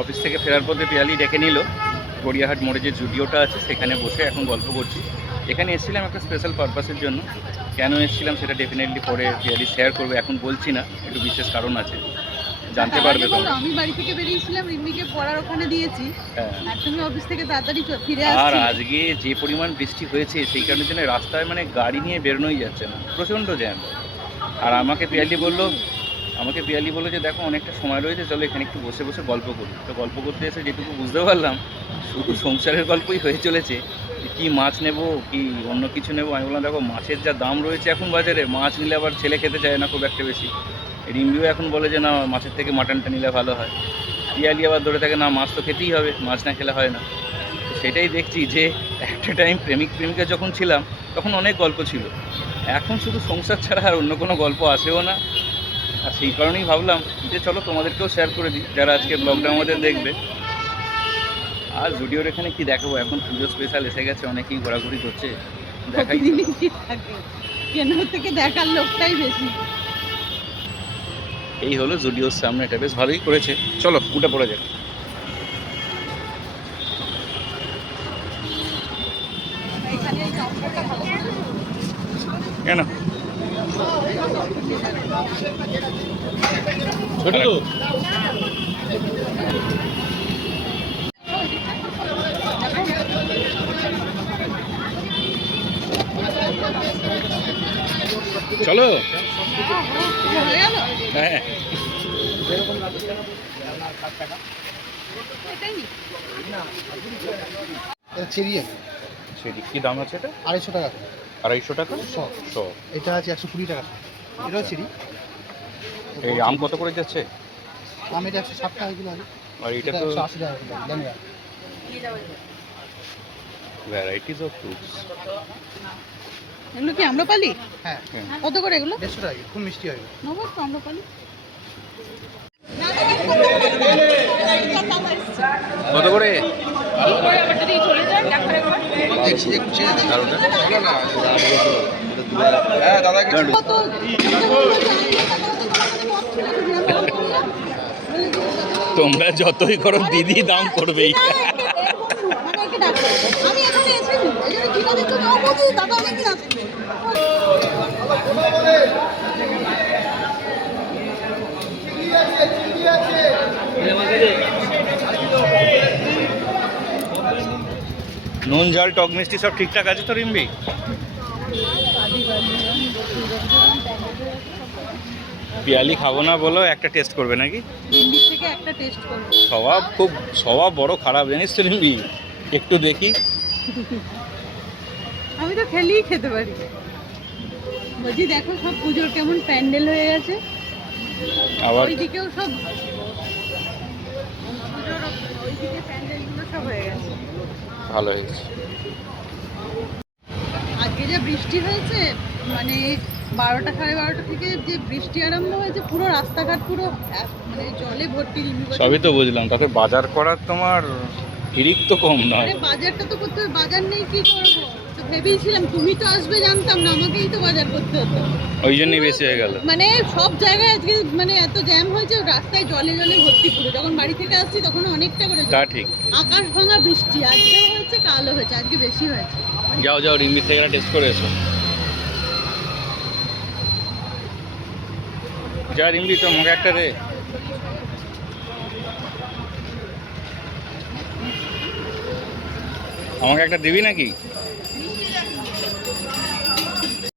Office থেকে ফেরার পথে পিয়ালি ডেকে নিল। গড়িয়াহাট মোড়ে যে জুডিওটা আছে সেখানে বসে এখন গল্প করছি। এখানে এসেছিলাম একটা স্পেশাল পারপাসের জন্য। কেন এসেছিলাম সেটা ডেফিনেটলি পরে পিয়ালি শেয়ার করবে এখন বলছি না একটু বিশেষ কারণ আছে। জানতে পারবে তোমরা। আমি বাড়ি থেকে বেরিয়েছিলাম রিম্মিকে পড়ার ওখানে দিয়েছি। হ্যাঁ। আর তুমি অফিস থেকে তাড়াতাড়ি ফিরে আর আজকে যে পরিমাণ বৃষ্টি হয়েছে সেই কারণের জন্য রাস্তায় মানে গাড়ি নিয়ে বেরোনোই যাচ্ছে না। প্রচণ্ড জ্যাম আর আমাকে পিয়ালি বলল আমাকে পিয়ালি বলে যে, দেখো, অনেকটা সময় রয়েছে, চলো এখানে একটু বসে বসে গল্প করি। তো গল্প করতে এসে যেটুকু বুঝতে পারলাম, শুধু সংসারের গল্পই হয়ে চলেছে কী মাছ নেব, কি অন্য কিছু নেব। আমি বললাম, দেখো, মাছের যা দাম রয়েছে এখন বাজারে, মাছ নিলে আবার ছেলে খেতে চায় না খুব একটা বেশি। রিম্বিও এখন বলে যে, না, মাছের থেকে মাটনটা নিলে ভালো হয়। পিয়ালি আবার ধরে থাকে, না, মাছ তো খেতেই হবে, মাছ না খেলে হয় না। সেটাই দেখছি যে, একটা টাইম প্রেমিক, প্রেমিকা যখন ছিলাম, তখন অনেক গল্প ছিল। এখন শুধু সংসার ছাড়া আর অন্য কোনো গল্প আসেও না। আর সেই কারণেই ভাবলাম যে চলো তোমাদেরকেও শেয়ার করে দিই যারা আজকে ব্লগটা আমাদের দেখবে। আর জুডিওর এখানে কি দেখাবো? এখন পুজো স্পেশাল এসে গেছে অনেকেই ঘোরাঘুরি করছে। দেখাই প্রতিদিনই কি থেকে? দেখার লোকটাই বেশি। এই হলো জুডিওর সামনে এটা বেশ ভালোই করেছে। চলো উঠে পড়ে যাক। কেন? ছোট তো। চলো। হয়ে। চেরি আছে। কি দাম আছে এটা? আড়াইশো টাকা আড়াইশো টাকা? শো। এটা আছে একশো কুড়ি টাকা এটাও চেরি এই আম কত করে যাচ্ছে? আম এটা একশো ষাট টাকা কিলো আর এটা তো একশো আশি টাকা কিলো ভ্যারাইটিস অফ ফ্রুটস এগুলো কি আম্রপালি? হ্যাঁ। কত করে এগুলো? দেড়শো টাকা খুব মিষ্টি হবে নেব তো আম্রপালি। কত করে? দেখছি একটু তোমরা যতই করো, দিদি দাম আছে নুন, জল, টক মিষ্টি সব ঠিকঠাক আছে তো রিম্বি পিয়ালি খাব না বলো একটা টেস্ট করবে নাকি? থেকে একটা টেস্ট করব। স্বভাব খুব স্বভাব বড় খারাপ জানিস তো রিম্বি একটু দেখি। আমি তো খেলেই খেতে পারি। বলছি দেখো সব পুজোর কেমন প্যান্ডেল হয়ে গেছে। আবার ওইদিকেও সব পুজোর ওইদিকে প্যান্ডেলগুলো সব হয়ে গেছে। ভালো হয়েছে। আজকে যে বৃষ্টি হয়েছে মানে বারোটা সাড়ে বারোটা থেকে যে বৃষ্টি আরম্ভ হয়েছে পুরো রাস্তাঘাট পুরো মানে জলে ভর্তি সবই তো বুঝলাম তাতে বাজার করার তোমার হিরিক তো কম নয়। বাজারটা তো করতে হবে বাজার নেই কি করব? তো ভেবেইছিলাম তুমি তো আসবে জানতাম না আমাকেই তো বাজার করতে হতো। ওই জন্যই বেশি হয়ে গেল। মানে সব জায়গায় আজকে মানে এত জ্যাম হয়েছে রাস্তায় জলে জলে ভর্তি পুরো। যখন বাড়ি থেকে আসছি তখন অনেকটা করে। তা ঠিক। আকাশ ভাঙা বৃষ্টি আজকেও হয়েছে কালও হয়েছে আজকে বেশি হয়েছে। যাও যাও, রিম্বির থেকে টেস্ট করে এসো। যা রিম্বি তো আমাকে একটা রে। আমাকে একটা দিবি নাকি?